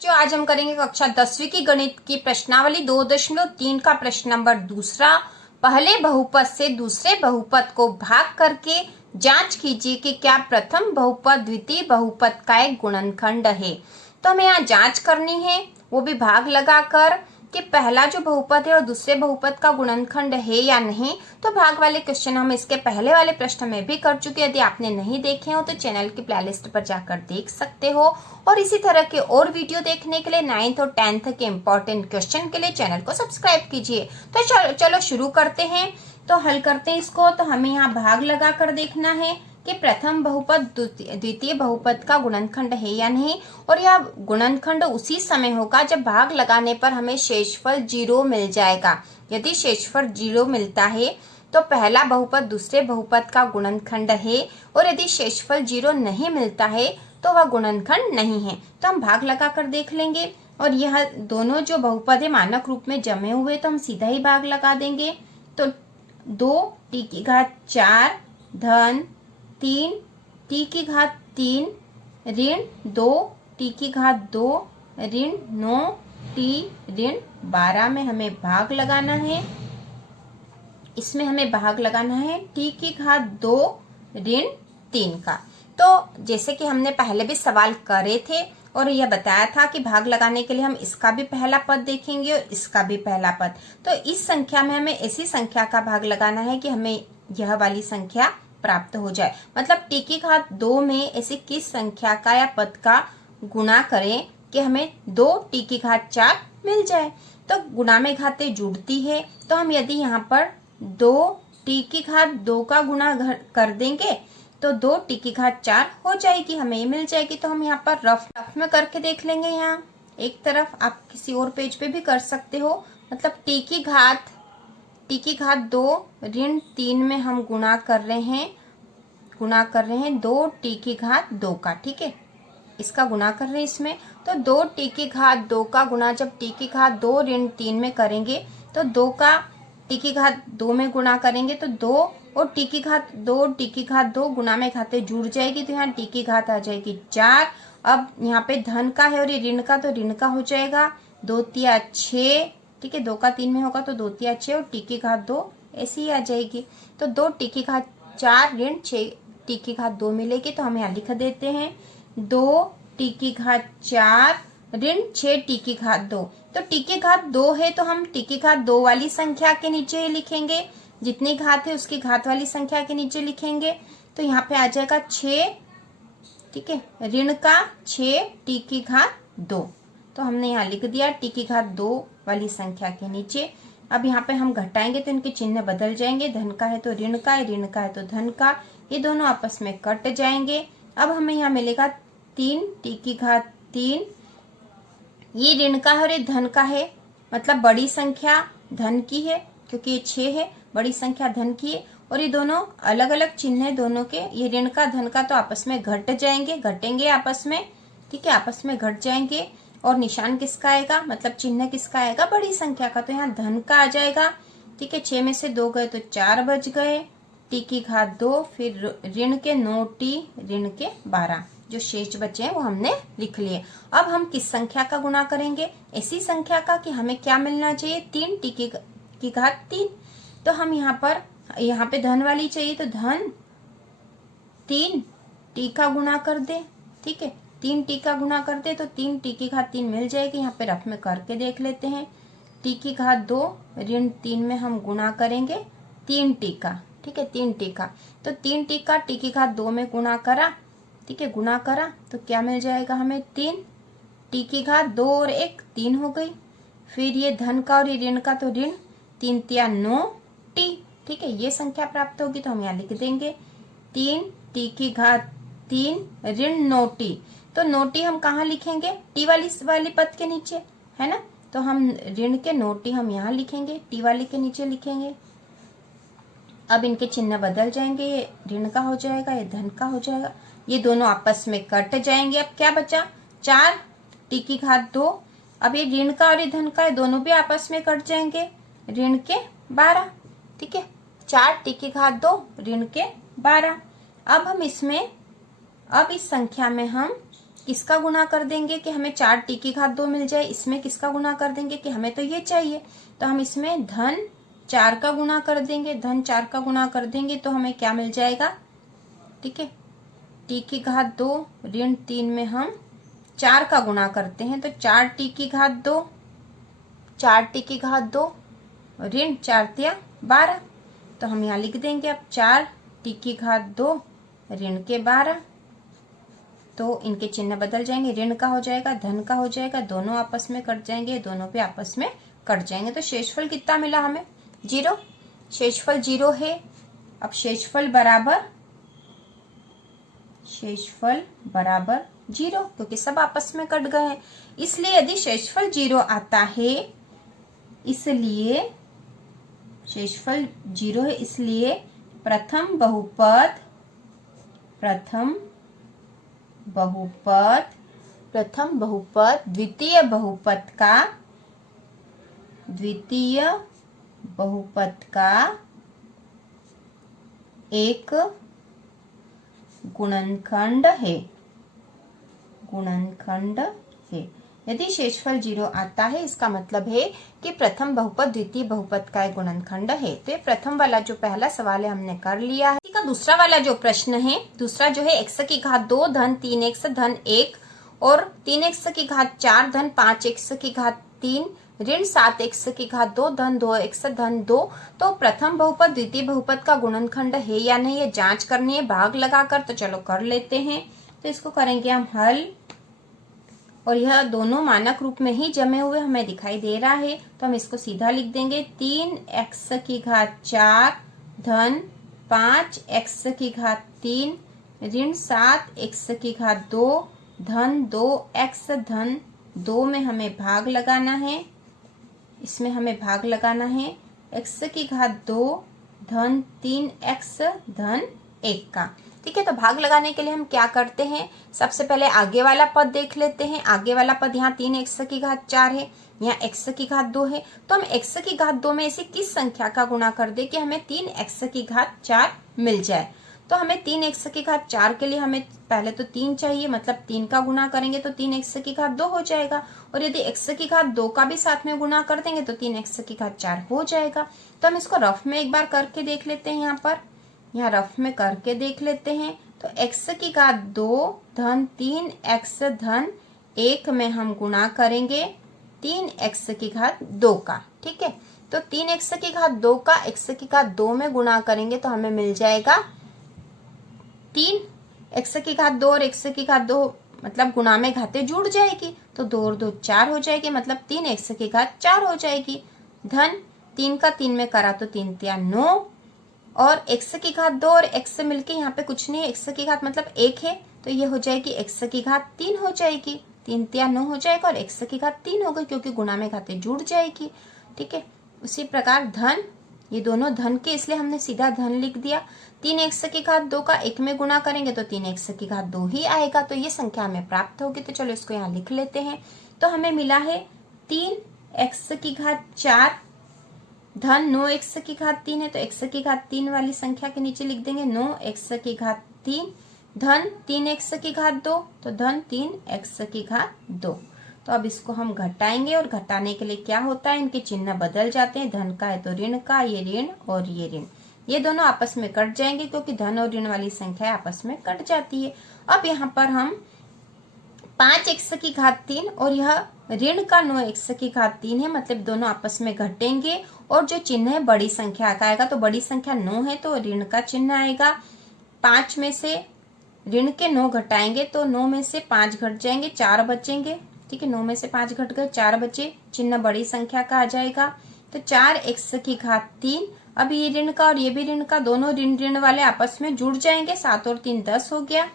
जो आज हम करेंगे कक्षा 10वीं की गणित की प्रश्नावली 2.3 का प्रश्न नंबर दूसरा। पहले बहुपद से दूसरे बहुपद को भाग करके जांच कीजिए कि क्या प्रथम बहुपद द्वितीय बहुपद का एक गुणनखंड है। तो हमें यहाँ जांच करनी है, वो भी भाग लगाकर कि पहला जो बहुपद है वो दूसरे बहुपद का गुणनखंड है या नहीं। तो भाग वाले क्वेश्चन हम इसके पहले वाले प्रश्न में भी कर चुके हैं। यदि आपने नहीं देखे हो तो चैनल की प्लेलिस्ट पर जाकर देख सकते हो। और इसी तरह के और वीडियो देखने के लिए 9th और 10th के इम्पोर्टेंट क्वेश्चन के लिए चैनल को सब्सक्राइब कीजिए। तो चलो शुरू करते हैं। तो हल करते हैं इसको। तो हमें यहाँ भाग लगा कर देखना है कि प्रथम बहुपद द्वितीय बहुपद का गुणनखंड है या नहीं। और यह गुणनखंड उसी समय होगा जब भाग लगाने पर हमें शेषफल 0 मिल जाएगा। यदि शेषफल 0 मिलता है तो पहला बहुपद दूसरे बहुपद का गुणनखंड है, और यदि शेषफल 0 नहीं मिलता है तो वह गुणनखंड नहीं है। तो हम भाग लगा कर देख लेंगे। और यह दोनों जो बहुपद है मानक रूप में जमे हुए, तो हम सीधा ही भाग लगा देंगे। तो 2t4 धन 3t3 ऋण 2t2 ऋण 9t ऋण 12 में हमें भाग लगाना है। इसमें हमें भाग लगाना है t2 ऋण 3 का। तो जैसे कि हमने पहले भी सवाल करे थे और यह बताया था कि भाग लगाने के लिए हम इसका भी पहला पद देखेंगे और इसका भी पहला पद। तो इस संख्या में हमें ऐसी संख्या का भाग लगाना है कि हमें यह वाली संख्या प्राप्त हो जाए। मतलब t2 में ऐसी किस संख्या का या पद का गुणा करें कि हमें 2t4 मिल जाए। तो गुणा में घातें जुड़ती है, तो हम यदि यहाँ पर 2t2 का गुणा कर देंगे तो 2t4 हो जाएगी, हमें मिल जाएगी। तो हम यहाँ पर रफ में करके देख लेंगे। यहाँ एक तरफ आप किसी और पेज पे भी कर सकते हो। मतलब t2 ऋण 3 में हम गुणा कर रहे हैं 2t2 का। ठीक है, इसका गुणा कर रहे हैं इसमें। तो 2t2 का गुणा जब t2 ऋण 3 में करेंगे तो 2 का t2 में गुणा करेंगे तो 2 और t2 गुणा में घाते जुड़ जाएगी, तो यहाँ t की घात आ जाएगी 4। अब यहाँ पे धन का है और ये ऋण का, तो ऋण का हो जाएगा 2 तिया 6। ठीक है, 2 का 3 में होगा तो 2 तिया 6 और t2 ऐसी ही आ जाएगी। तो 2t4 ऋण 6 t2 मिलेगी। तो हम यहाँ लिख देते हैं 2t4 ऋण 6 t2। तो t2 है तो हम t2 वाली संख्या के नीचे ही लिखेंगे, जितनी घात है उसकी घात वाली संख्या के नीचे लिखेंगे। तो यहाँ पे आ जाएगा 6, ठीक है, ऋण का 6 t2। तो हमने यहाँ लिख दिया t2 वाली संख्या के नीचे। अब यहाँ पे हम घटाएंगे तो इनके चिन्ह बदल जाएंगे। धन का है तो ऋण का, ऋण का है तो धन का, ये दोनों आपस में कट जाएंगे। अब हमें यहाँ मिलेगा 3t3। ये ऋण का है और ये धन का है, मतलब बड़ी संख्या धन की है क्योंकि ये 6 है, बड़ी संख्या धन की है। और ये दोनों अलग अलग चिन्ह है दोनों के। ये ऋण का धन का तो आपस में घटेंगे आपस में। ठीक है, आपस में घट जाएंगे। और निशान किसका आएगा, मतलब चिन्ह किसका आएगा, बड़ी संख्या का। तो यहाँ धन का आ जाएगा। ठीक है, 6 में से 2 गए तो 4 बच गए, t2 फिर ऋण के 9t ऋण के 12, जो शेष बचे हैं वो हमने लिख लिए। अब हम किस संख्या का गुणा करेंगे, ऐसी संख्या का कि हमें क्या मिलना चाहिए, 3t3। तो हम यहाँ पे धन वाली चाहिए तो धन 3t का गुणा कर दे। ठीक है, 3t का गुणा कर दे तो 3t3 मिल जाएगी। यहाँ पे रफ में करके देख लेते हैं। t2 ऋण 3 में हम गुणा करेंगे 3t का। ठीक है, 3t का, तो 3t का t2 में गुणा करा। ठीक है, गुणा करा तो क्या मिल जाएगा हमें, 3 t2 और 1 3 हो गई। फिर ये धन का और ये ऋण का, तो ऋण 3 तिया 9t। ठीक है, ये संख्या प्राप्त होगी। तो हम यहाँ लिख देंगे 3t3 ऋण 9t। तो 9t हम कहाँ लिखेंगे, टी वाली पद के नीचे, है ना। तो हम ऋण के 9t हम यहाँ लिखेंगे, टी वाली के नीचे लिखेंगे। अब इनके चिन्ह बदल जाएंगे, ये ऋण का हो जाएगा, ये धन का हो जाएगा, ये दोनों आपस में कट जाएंगे। अब क्या बचा, 4 t2। अब ये ऋण का और ये धन का, ये दोनों भी आपस में कट जाएंगे, ऋण के 12। ठीक है, 4 t2 ऋण के 12। अब हम इस संख्या में हम किसका गुणा कर देंगे कि हमें 4 t की घात 2 मिल जाए, इसमें किसका गुणा कर देंगे कि हमें तो ये चाहिए, तो हम इसमें धन 4 का गुणा कर देंगे। धन 4 का गुणा कर देंगे तो हमें क्या मिल जाएगा, ठीक है, t की घात 2 ऋण 3 में हम 4 का गुणा करते हैं तो 4t की घात 2, 4t की घात 2 ऋण 4 तिया 12, तो हम यहाँ लिख देंगे अब 4t की घात 2 ऋण के 12, तो इनके चिन्ह बदल जाएंगे, ऋण का हो जाएगा धन का हो जाएगा, दोनों आपस में कट जाएंगे, दोनों पे आपस में कट जाएंगे। तो शेषफल कितना मिला हमें, 0, शेषफल 0 है। अब शेषफल बराबर 0 क्योंकि सब आपस में कट गए हैं, इसलिए यदि शेषफल 0 आता है, इसलिए शेषफल 0 है, इसलिए प्रथम बहुपद द्वितीय बहुपद का एक गुणनखंड है। यदि शेषफल 0 आता है, इसका मतलब है कि प्रथम बहुपद द्वितीय बहुपद का एक गुणनखंड है। तो ये प्रथम वाला जो पहला सवाल है हमने कर लिया है। इसी का दूसरा वाला जो प्रश्न है, दूसरा जो है x की घात 2 धन 3x धन 1 और 3x की घात 4 धन 5x की घात 3 ऋण 7x की घात 2 धन 2x धन 2। तो प्रथम बहुपद द्वितीय बहुपद का गुणनखंड है या नहीं, ये जांच करनी है भाग लगाकर। तो चलो कर लेते हैं। तो इसको करेंगे हम हल, और यह दोनों मानक रूप में ही जमे हुए हमें दिखाई दे रहा है, तो हम इसको सीधा लिख देंगे 3x की घात 4 धन 5x की घात 3 ऋण 7x की घात 2 धन 2x धन 2 में हमें भाग लगाना है, इसमें हमें भाग लगाना है x की घात 2 धन 3x धन 1 का। ठीक है, तो भाग लगाने के लिए हम क्या करते हैं, सबसे पहले आगे वाला पद देख लेते हैं। आगे वाला पद यहाँ 3x की घात 4 है, यहाँ x की घात 2 है, तो हम x की घात 2 में ऐसी किस संख्या का गुणा कर दे कि हमें 3x की घात 4 मिल जाए। तो हमें 3x की घात 4 के लिए हमें पहले तो 3 चाहिए, मतलब 3 का गुणा करेंगे तो 3x की घात 2 हो जाएगा, और यदि x की घात 2 का भी साथ में गुणा कर देंगे तो 3x की घात 4 हो जाएगा। तो हम इसको रफ में एक बार करके देख लेते हैं, यहाँ रफ में करके देख लेते हैं। तो x की घात 2 धन 3x धन 1 में हम गुणा करेंगे 3x की घात 2 का। ठीक है, तो 3x की घात 2 का x की घात 2 में गुणा करेंगे तो हमें मिल जाएगा 3। x की घात 2 और x की घात 2 मतलब गुणा में घातें जुड़ जाएगी, तो 2 और 2 4 हो जाएगी, मतलब 3x की घात 4 हो जाएगी। धन 3 का 3 में करा तो 3 तिया 9, और x की घात 2 और x मिलके यहाँ पे कुछ नहीं है, x की घात मतलब 1 है, तो ये हो जाएगी x की घात 3 हो जाएगी, 3 तिया 9 हो जाएगा, और x की घात 3 हो गई क्योंकि गुणा में घातें जुड़ जाएगी। ठीक है, उसी प्रकार धन, ये दोनों धन के इसलिए हमने सीधा धन लिख दिया। 3x की घात 2 का 1 में गुणा करेंगे तो 3x की घात 2 ही आएगा, तो ये संख्या हमें प्राप्त होगी। तो चलो इसको यहाँ लिख लेते हैं। तो हमें मिला है 3x की घात 4 धन 9x की घात 3 है, तो x की घात 3 वाली संख्या के नीचे लिख देंगे 9x की घात 3 धन 3x की घात 2, तो धन 3x की घात 2। तो अब इसको हम घटाएंगे, और घटाने के लिए क्या होता है, इनके चिन्ह बदल जाते हैं, धन का है तो ऋण का, ये ऋण और ये ऋण, ये दोनों आपस में कट जाएंगे क्योंकि धन और ऋण वाली संख्या आपस में कट जाती है। अब यहाँ पर हम 5x की घात 3 और यह ऋण का 9x की घात 3 है, मतलब दोनों आपस में घटेंगे, और जो चिन्ह है बड़ी संख्या का आएगा, तो बड़ी संख्या 9 है तो ऋण का चिन्ह आएगा। 5 में से ऋण के 9 घटाएंगे तो 9 में से 5 घट जाएंगे, 4 बचेंगे। ठीक है, 9 में से 5 घट गए, 4 बचे, चिन्ह बड़ी संख्या का आ जाएगा। तो 4x की घात 3, अब ये ऋण का और ये भी ऋण का, दोनों ऋण ऋण वाले आपस में जुड़ जाएंगे, 7 और 3 10 हो गया।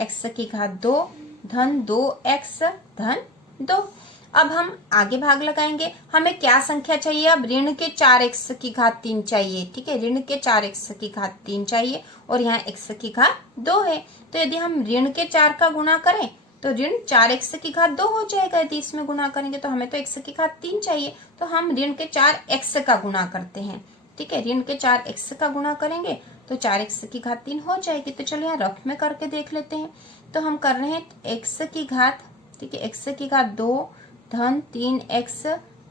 x की घात 2 धन 2x धन 2। अब हम आगे भाग लगाएंगे, हमें क्या संख्या चाहिए, अब ऋण के 4x की घात 3 चाहिए। ठीक है, ऋण के 4x की घात 3 चाहिए, और यहाँ x की घात 2 है, तो यदि हम ऋण के 4 का गुणा करें तो ऋण 4x की घात 2 हो जाएगा। यदि इसमें गुणा करेंगे तो हमें तो x की घात 3 चाहिए, तो हम ऋण के 4x का गुणा करते हैं। ठीक है, ऋण के 4x का गुणा करेंगे तो 4x की घात 3 हो जाएगी। तो चलो यहाँ रफ में करके देख लेते हैं। तो हम कर रहे हैं x की घात, ठीक है, x की घात 2 धन 3x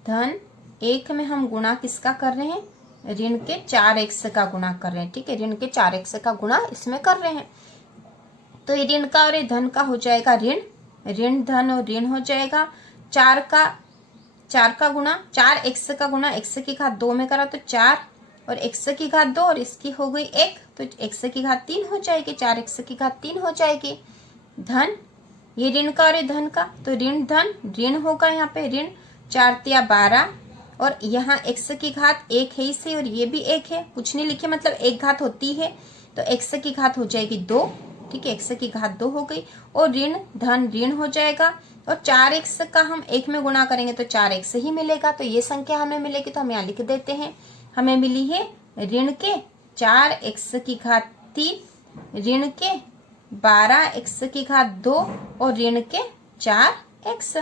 धन 1 में हम गुणा किसका कर रहे हैं, ऋण के 4x का गुणा कर रहे हैं, ठीक है, ऋण के 4x का गुणा इसमें कर रहे हैं। तो ये ऋण का और ये धन का हो जाएगा ऋण, ऋण धन और ऋण हो जाएगा। 4 का गुणा, 4x का गुणा x की घात 2 में करा तो 4 और x की घात 2 और इसकी हो गई 1, तो x की घात 3 हो जाएगी, 4x की घात 3 हो जाएगी। धन, ये ऋण का और ये धन का, तो ऋण धन ऋण होगा, यहाँ पे ऋण 4 तिया 12 और यहाँ x की घात 1 है इसे और ये भी 1 है, कुछ नहीं लिखे मतलब एक घात होती है, तो x की घात हो जाएगी 2, ठीक है, x की घात 2 हो गई और ऋण धन ऋण हो जाएगा और 4x का हम 1 में गुणा करेंगे तो 4x ही मिलेगा। तो ये संख्या हमें मिलेगी, तो हम यहाँ लिख देते हैं, हमें मिली है ऋण के 4x की घात 3, ऋण के 12x की घात 2 और ऋण के 4x।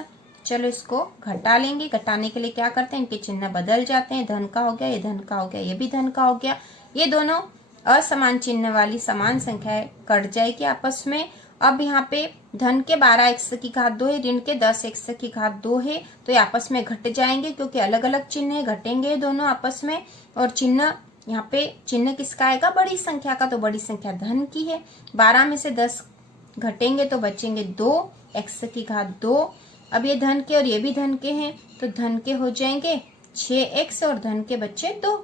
चलो इसको घटा लेंगे, घटाने के लिए क्या करते हैं, इनके चिन्ह बदल जाते हैं, धन का हो गया, ये धन का हो गया, ये भी धन का हो गया, ये दोनों असमान चिन्ह वाली समान संख्याएं कट जाएगी आपस में। अब यहाँ पे धन के 12x की घात 2 है, ऋण के 10x की घात 2 है, तो ये आपस में घट जाएंगे क्योंकि अलग अलग चिन्ह है, घटेंगे दोनों आपस में। और चिन्ह यहाँ पे चिन्ह किसका आएगा, बड़ी संख्या का, तो बड़ी संख्या धन की है। 12 में से 10 घटेंगे तो बचेंगे 2, x की घात 2। अब ये धन के और ये भी धन के हैं, तो धन के हो जाएंगे 6x और धन के बच्चे 2।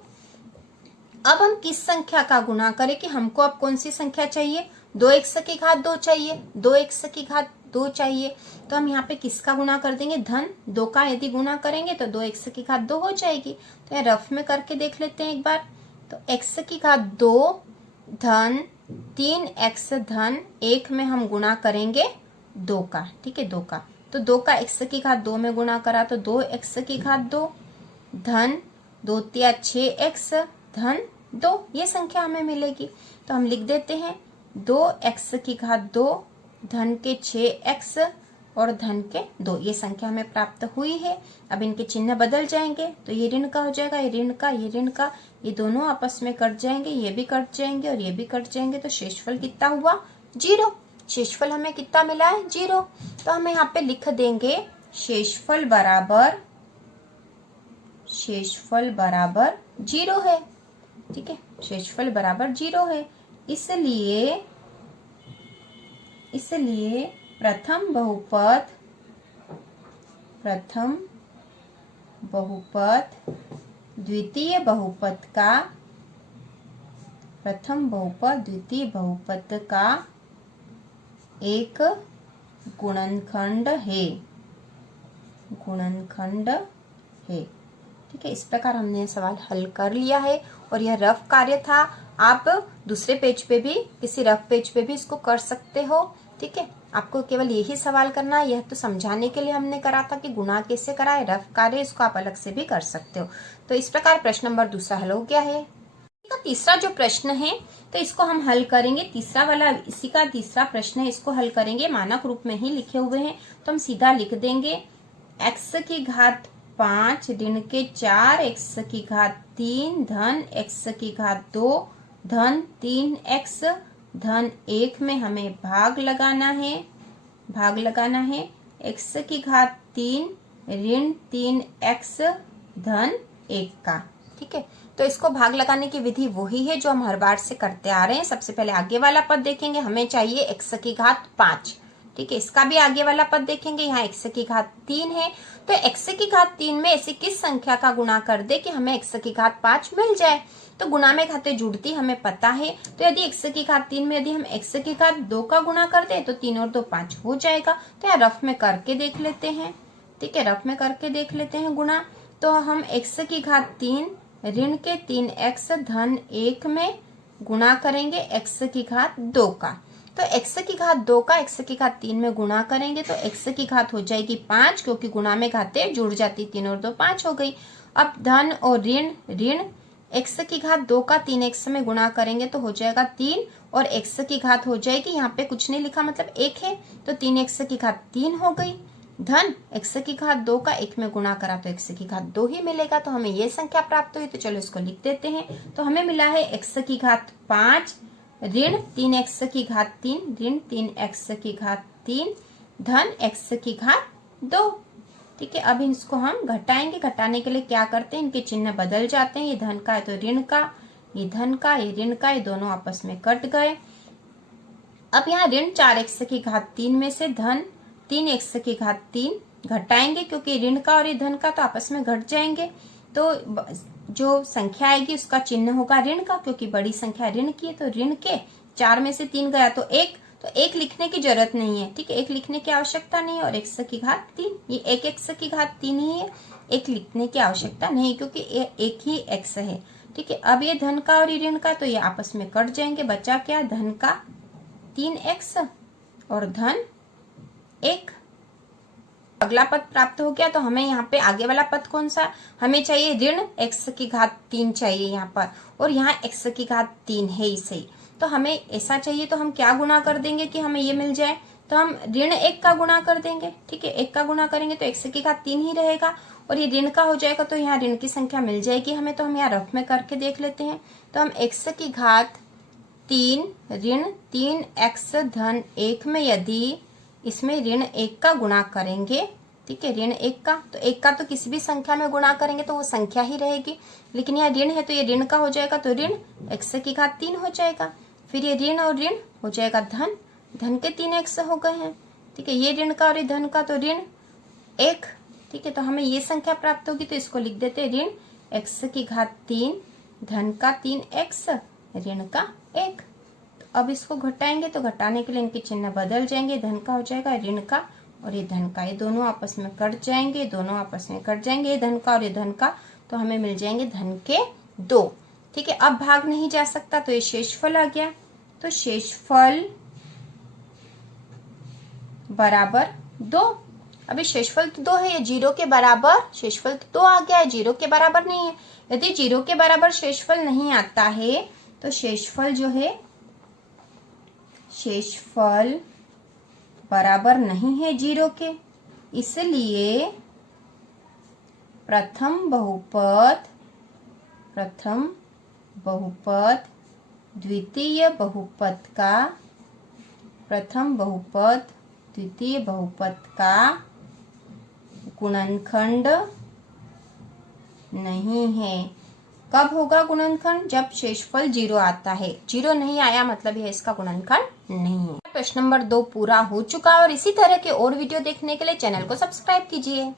अब हम किस संख्या का गुणा करें कि हमको अब कौन सी संख्या चाहिए, 2x की घात 2 चाहिए, 2x की घात 2 चाहिए, तो हम यहाँ पे किसका गुणा कर देंगे, धन 2 का यदि गुणा करेंगे तो 2x की घात 2 हो जाएगी। तो यहाँ रफ में करके देख लेते हैं एक बार। तो x की घात 2 धन 3x धन 1 में हम गुणा करेंगे 2 का, ठीक है, 2 का, तो 2 का x की घात 2 में गुणा करा तो 2x की घात 2 धन 2 तिया 6x धन 2, ये संख्या हमें मिलेगी। तो हम लिख देते हैं 2x की घात 2 धन के 6x और धन के 2, ये संख्या हमें प्राप्त हुई है। अब इनके चिन्ह बदल जाएंगे, तो ये ऋण का हो जाएगा, ये ऋण का, ये ऋण का, ये दोनों आपस में कट जाएंगे, ये भी कट जाएंगे और ये भी कट जाएंगे, तो शेषफल कितना हुआ, 0। शेषफल हमें कितना मिला है, 0। तो हमें यहाँ पे लिख देंगे शेषफल बराबर 0 है, ठीक है, शेषफल बराबर 0 है। इसलिए प्रथम बहुपद द्वितीय बहुपद का एक गुणनखंड है, ठीक है। इस प्रकार हमने सवाल हल कर लिया है और यह रफ कार्य था। आप दूसरे पेज पे भी, किसी रफ पेज पे भी इसको कर सकते हो, ठीक है। आपको केवल यही सवाल करना है, यह तो समझाने के लिए हमने करा था कि गुणा कैसे कराए, रफ कार्य इसको आप अलग से भी कर सकते हो। तो इस प्रकार प्रश्न नंबर 2 हल हो गया है। तीसरा जो प्रश्न है तो इसको हम हल करेंगे, तीसरा वाला इसी का तीसरा प्रश्न है, इसको हल करेंगे, मानक रूप में ही लिखे हुए हैं, तो हम सीधा लिख देंगे x की घात 5 ऋण के 4x की घात 3 धन x की घात 2 धन 3x धन 1 में हमें भाग लगाना है x की घात 3 ऋण 3x धन 1 का, ठीक है। तो इसको भाग लगाने की विधि वही है जो हम हर बार से करते आ रहे हैं। सबसे पहले आगे वाला पद देखेंगे, हमें चाहिए x की घात 5, ठीक है, इसका भी आगे वाला पद देखेंगे, यहाँ x की घात 3 है, तो x की घात 3 में ऐसी किस संख्या का गुणा कर दे कि हमें x की घात 5 मिल जाए। तो गुणा में घातें जुड़ती हमें पता है, तो यदि x की घात 3 में यदि हम x की घात 2 का गुणा कर दे तो 3 और 2 5 हो जाएगा। तो यहाँ रफ में करके देख लेते हैं, ठीक है, रफ में करके देख लेते हैं गुणा। तो हम x की घात 3 ऋण के 3x धन 1 में गुणा करेंगे x की घात 2 का, तो x की घात 2 का x की घात 3 में गुणा करेंगे तो x की घात हो जाएगी 5, क्योंकि गुणा में घातें जुड़ जाती, 3 और 2 5 हो गई। अब धन और ऋण x की घात 2 का 3x में गुणा करेंगे तो हो जाएगा 3 और x की घात हो जाएगी, यहाँ पे कुछ नहीं लिखा मतलब 1 है, तो 3x की घात 3 हो गई। धन x की घात 2 का 1 में गुणा करा तो x की घात 2 ही मिलेगा, तो हमें ये संख्या प्राप्त हुई। तो चलो इसको लिख देते हैं। तो हमें मिला है x की घात 5 ऋण 3x की घात 3 ऋण 3x की घात 3 धन x की घात 2। ठीक है, अब इसको हम घटाएंगे। घटाने के लिए क्या करते हैं, इनके चिन्ह बदल जाते हैं। ये धन का है तो ऋण का, ये धन का, ये ऋण का, ये दोनों आपस में कट गए। अब यहाँ ऋण 4x की घात 3 में से धन 3x की घात 3 घटाएंगे, क्योंकि ऋण का और ये धन का तो आपस में घट जाएंगे। तो जो संख्या आएगी उसका चिन्ह होगा ऋण का, क्योंकि बड़ी संख्या ऋण की है। तो ऋण के 4 में से 3 गया तो 1, तो 1 लिखने की जरूरत नहीं है। ठीक है, 1 लिखने की आवश्यकता नहीं है। और x की घात 3, ये 1x की घात 3 ही है, 1 लिखने की आवश्यकता नहीं, क्योंकि एक ही x है। ठीक है, अब ये धन का और ये ऋण का तो ये आपस में कट जाएंगे। बचा क्या, धन का 3x और धन 1। अगला पद प्राप्त हो गया। तो हमें यहाँ पे आगे वाला पद कौन सा, हमें चाहिए ऋण x की घात 3 चाहिए यहाँ पर, और यहाँ x की घात 3 है इसे। तो हमें ऐसा चाहिए, तो हम क्या गुणा कर देंगे कि हमें ये मिल जाए। तो हम ऋण 1 का गुणा कर देंगे। ठीक है, 1 का गुणा करेंगे तो x की घात 3 ही रहेगा, और ये ऋण का हो जाएगा तो यहाँ ऋण की संख्या मिल जाएगी हमें। तो हम यहाँ रफ में करके देख लेते हैं। तो हम x की घात 3 ऋण 3x धन 1 में यदि इसमें ऋण 1 का गुणा करेंगे, ठीक है, ऋण 1 का, तो 1 का तो किसी भी संख्या में गुणा करेंगे तो वो संख्या ही रहेगी, लेकिन यहाँ ऋण है तो ये ऋण का हो जाएगा, तो ऋण x की घात 3 हो जाएगा। फिर ये ऋण और ऋण हो जाएगा धन, धन के 3x हो गए हैं। ठीक है, ये ऋण का और ये धन का तो ऋण 1। ठीक है, तो हमें ये संख्या प्राप्त होगी। तो इसको लिख देते हैं ऋण x की घात 3 धन का 3x ऋण का 1। अब इसको घटाएंगे तो घटाने के लिए इनके चिन्ह बदल जाएंगे। धन का हो जाएगा ऋण का, और ये धन का, ये दोनों आपस में कट जाएंगे, दोनों आपस में कट जाएंगे, ये धन का और ये धन का, तो हमें मिल जाएंगे धन के 2। ठीक है, अब भाग नहीं जा सकता तो ये शेषफल आ गया। तो शेषफल बराबर 2। अभी शेषफल तो 2 है, ये 0 के बराबर, शेषफल तो 2 आ गया है, 0 के बराबर नहीं है। यदि 0 के बराबर शेषफल नहीं आता है तो शेषफल जो है, शेषफल बराबर नहीं है 0 के, इसलिए प्रथम बहुपद द्वितीय बहुपद का, प्रथम बहुपद द्वितीय बहुपद का गुणनखंड नहीं है। कब होगा गुणनखंड, जब शेषफल 0 आता है। 0 नहीं आया मतलब यह इसका गुणनखंड नहीं है। प्रश्न नंबर 2 पूरा हो चुका, और इसी तरह के और वीडियो देखने के लिए चैनल को सब्सक्राइब कीजिए।